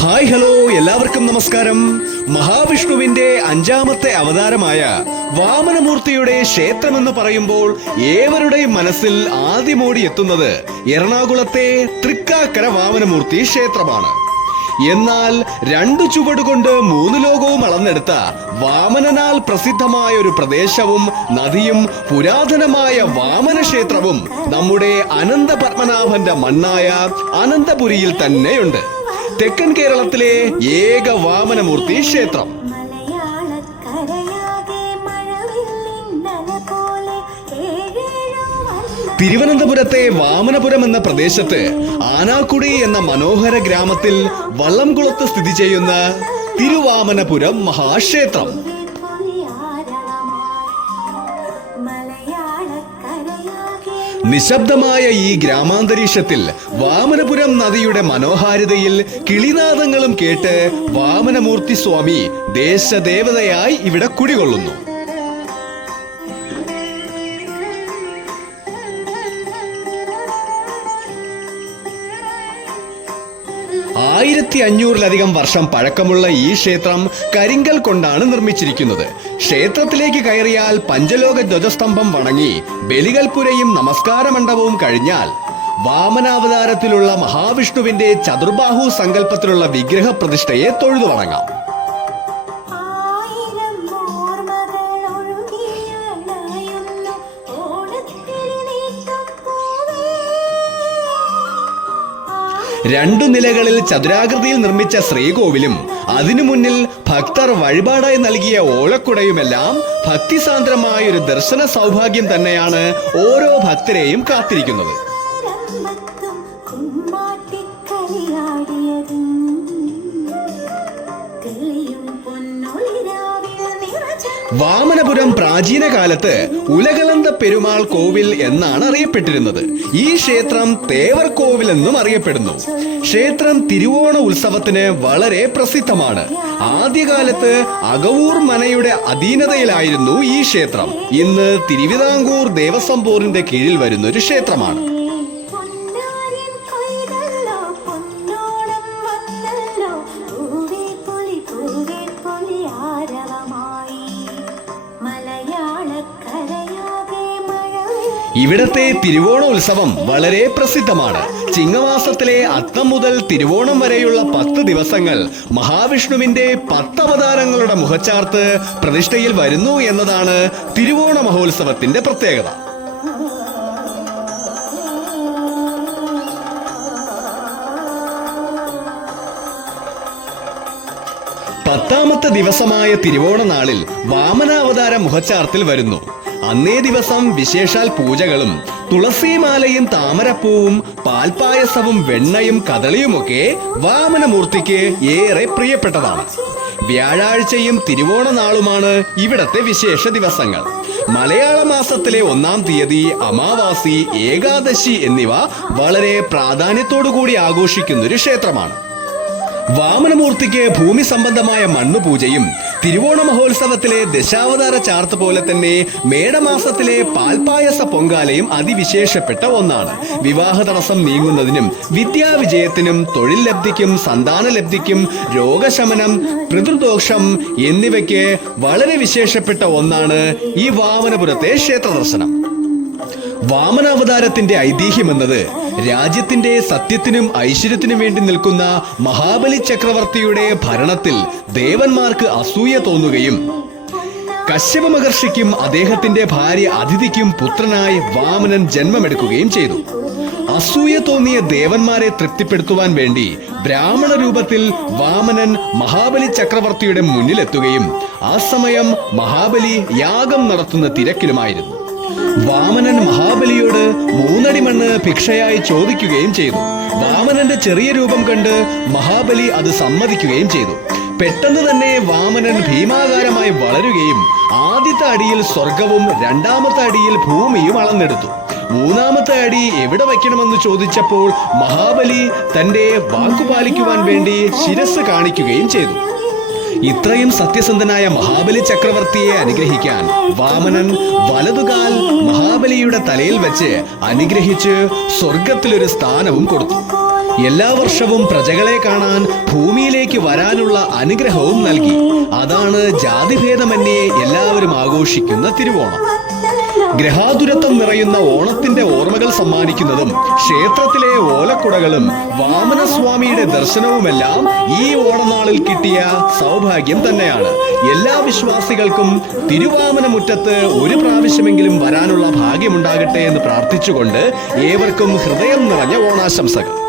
Hi hello എല്ലാവർക്കും നമസ്കാരം. മഹാവിഷ്ണുവിന്റെ അഞ്ചാമത്തെ അവതാരമായ വാമനമൂർത്തിയുടെ ക്ഷേത്രമെന്ന് പറയുമ്പോൾ ഏവരുടെയും മനസ്സിൽ ആദ്യമോടി എത്തുന്നത് എറണാകുളത്തെ തൃക്കാക്കര വാമനമൂർത്തി ക്ഷേത്രമാണ്. എന്നാൽ രണ്ടു ചുവടുകൊണ്ട് മൂന്ന് ലോകവും അളന്നെടുത്ത വാമനനാൽ പ്രസിദ്ധമായ ഒരു പ്രദേശവും നദിയും പുരാതനമായ വാമന ക്ഷേത്രവും നമ്മുടെ അനന്തപത്മനാഭന്റെ മണ്ണായ അനന്തപുരിയിൽ തന്നെയുണ്ട്. തെക്കൻ കേരളത്തിലെ ഏക വാമനമൂർത്തി ക്ഷേത്രം. തിരുവനന്തപുരത്തെ വാമനപുരം എന്ന പ്രദേശത്ത് ആനാക്കുടി എന്ന മനോഹര ഗ്രാമത്തിൽ വള്ളംകുളത്ത് സ്ഥിതി ചെയ്യുന്ന തിരുവാമനപുരം മഹാക്ഷേത്രം. നിശബ്ദമായ ഈ ഗ്രാമാന്തരീക്ഷത്തിൽ വാമനപുരം നദിയുടെ മനോഹാരിതയിൽ കിളിനാദങ്ങളും കേട്ട് വാമനമൂർത്തി സ്വാമി ദേശദേവതയായി ഇവിടെ കുടികൊള്ളുന്നു. ആയിരത്തി അഞ്ഞൂറിലധികം വർഷം പഴക്കമുള്ള ഈ ക്ഷേത്രം കരിങ്കൽ കൊണ്ടാണ് നിർമ്മിച്ചിരിക്കുന്നത്. ക്ഷേത്രത്തിലേക്ക് കയറിയാൽ പഞ്ചലോക ധ്വജസ്തംഭം വണങ്ങി ബലികൽപുരയും നമസ്കാര മണ്ഡപവും കഴിഞ്ഞാൽ വാമനാവതാരത്തിലുള്ള മഹാവിഷ്ണുവിന്റെ ചതുർബാഹു സങ്കല്പത്തിലുള്ള വിഗ്രഹ പ്രതിഷ്ഠയെ തൊഴുതു വണങ്ങാം. രണ്ടു നിലകളിൽ ചതുരാകൃതിയിൽ നിർമ്മിച്ച ശ്രീകോവിലും അതിനു മുന്നിൽ ഭക്തർ വഴിപാടായി നൽകിയ ഓലക്കുടയുമെല്ലാം ഭക്തിസാന്ദ്രമായ ഒരു ദർശന സൗഭാഗ്യം തന്നെയാണ് ഓരോ ഭക്തരെയും കാത്തിരിക്കുന്നത്. വാമനപുരം പ്രാചീന കാലത്ത് ഉലകലന്ത പെരുമാൾ കോവിൽ എന്നാണ് അറിയപ്പെട്ടിരുന്നത്. ഈ ക്ഷേത്രം തേവർ കോവിൽ എന്നും അറിയപ്പെടുന്നു. ക്ഷേത്രം തിരുവോണ ഉത്സവത്തിന് വളരെ പ്രസിദ്ധമാണ്. ആദ്യകാലത്ത് അകവൂർ മനയുടെ അധീനതയിലായിരുന്നു ഈ ക്ഷേത്രം. ഇന്ന് തിരുവിതാംകൂർ ദേവസ്വം ബോർഡിന്റെ കീഴിൽ വരുന്ന ഒരു ക്ഷേത്രമാണ്. ഇവിടത്തെ തിരുവോണ ഉത്സവം വളരെ പ്രസിദ്ധമാണ്. ചിങ്ങമാസത്തിലെ അത്തം മുതൽ തിരുവോണം വരെയുള്ള പത്ത് ദിവസങ്ങൾ മഹാവിഷ്ണുവിന്റെ പത്തവതാരങ്ങളുടെ മുഖച്ചാർത്ത് പ്രതിഷ്ഠയിൽ വരുന്നു എന്നതാണ് തിരുവോണ മഹോത്സവത്തിന്റെ പ്രത്യേകത. പത്താമത്തെ ദിവസമായ തിരുവോണ നാളിൽ വാമനാവതാര മുഖച്ചാർത്തിൽ വരുന്നു. അന്നേ ദിവസം വിശേഷാൽ പൂജകളും. തുളസിമാലയും താമരപ്പൂവും പാൽപായസവും വെണ്ണയും കദളിയുമൊക്കെ വാമനമൂർത്തിക്ക് ഏറെ പ്രിയപ്പെട്ടതാണ്. വ്യാഴാഴ്ചയും തിരുവോണ നാളുമാണ് ഇവിടത്തെ വിശേഷ ദിവസങ്ങൾ. മലയാള മാസത്തിലെ ഒന്നാം തീയതി അമാവാസി ഏകാദശി എന്നിവ വളരെ പ്രാധാന്യത്തോടു കൂടി ആഘോഷിക്കുന്നൊരു ക്ഷേത്രമാണ്. വാമനമൂർത്തിക്ക് ഭൂമി സംബന്ധമായ മണ്ണുപൂജയും തിരുവോണ മഹോത്സവത്തിലെ ദശാവതാര ചാർത്ത് പോലെ തന്നെ മേടമാസത്തിലെ പാൽപായസ പൊങ്കാലയും അതിവിശേഷപ്പെട്ട ഒന്നാണ്. വിവാഹ തടസ്സം നീങ്ങുന്നതിനും വിദ്യാവിജയത്തിനും തൊഴിൽ ലബ്ധിക്കും സന്താന ലബ്ധിക്കും രോഗശമനം പിതൃദോഷം എന്നിവയ്ക്ക് വളരെ വിശേഷപ്പെട്ട ഒന്നാണ് ഈ വാമനപുരത്തെ ക്ഷേത്ര ദർശനം വാമനാവതാരത്തിന്റെ ഐതിഹ്യം എന്നത് രാജ്യത്തിന്റെ സത്യത്തിനും ഐശ്വര്യത്തിനും വേണ്ടി നിൽക്കുന്ന മഹാബലി ചക്രവർത്തിയുടെ ഭരണത്തിൽ ദേവന്മാർക്ക് അസൂയ തോന്നുകയും കശ്യപ മഹർഷിക്കും അദ്ദേഹത്തിന്റെ ഭാര്യ അതിഥിക്കും പുത്രനായി വാമനൻ ജന്മമെടുക്കുകയും ചെയ്തു. അസൂയ തോന്നിയ ദേവന്മാരെ തൃപ്തിപ്പെടുത്തുവാൻ വേണ്ടി ബ്രാഹ്മണ രൂപത്തിൽ വാമനൻ മഹാബലി ചക്രവർത്തിയുടെ മുന്നിലെത്തുകയും ആ സമയം മഹാബലി യാഗം നടത്തുന്ന തിരക്കിലുമായിരുന്നു. വാമനൻ മഹാബലിയോട് മൂന്നടി മണ്ണ് ഭിക്ഷയായി ചോദിക്കുകയും ചെയ്തു. വാമനന്റെ ചെറിയ രൂപം കണ്ട് മഹാബലി അത് സമ്മതിക്കുകയും ചെയ്തു. പെട്ടെന്ന് തന്നെ വാമനൻ ഭീമാകാരമായി വളരുകയും ആദ്യത്തെ അടിയിൽ സ്വർഗവും രണ്ടാമത്തെ അടിയിൽ ഭൂമിയും അളന്നെടുത്തു. മൂന്നാമത്തെ അടി എവിടെ വയ്ക്കണമെന്ന് ചോദിച്ചപ്പോൾ മഹാബലി തന്റെ വാക്കുപാലിക്കുവാൻ വേണ്ടി ശിരസ് കാണിക്കുകയും ചെയ്തു. ഇത്രയും സത്യസന്ധനായ മഹാബലി ചക്രവർത്തിയെ അനുഗ്രഹിക്കാൻ വാമനൻ വലതുകാൽ മഹാബലിയുടെ തലയിൽ വെച്ച് അനുഗ്രഹിച്ച് സ്വർഗത്തിലൊരു സ്ഥാനവും കൊടുത്തു. എല്ലാ വർഷവും പ്രജകളെ കാണാൻ ഭൂമിയിലേക്ക് വരാനുള്ള അനുഗ്രഹവും നൽകി. അതാണ് ജാതിഭേദമന്യേ എല്ലാവരും ആഘോഷിക്കുന്ന തിരുവോണം. ഗ്രഹാതുരത്വം നിറയുന്ന ഓണത്തിന്റെ ഓർമ്മകൾ സമ്മാനിക്കുന്നതും ക്ഷേത്രത്തിലെ ഓലക്കുടകളും വാമനസ്വാമിയുടെ ദർശനവുമെല്ലാം ഈ ഓണനാളിൽ കിട്ടിയ സൗഭാഗ്യം തന്നെയാണ്. എല്ലാ വിശ്വാസികൾക്കും തിരുവാമനമുറ്റത്ത് ഒരു പ്രാവശ്യമെങ്കിലും വരാനുള്ള ഭാഗ്യമുണ്ടാകട്ടെ എന്ന് പ്രാർത്ഥിച്ചുകൊണ്ട് ഏവർക്കും ഹൃദയം നിറഞ്ഞ ഓണാശംസകൾ.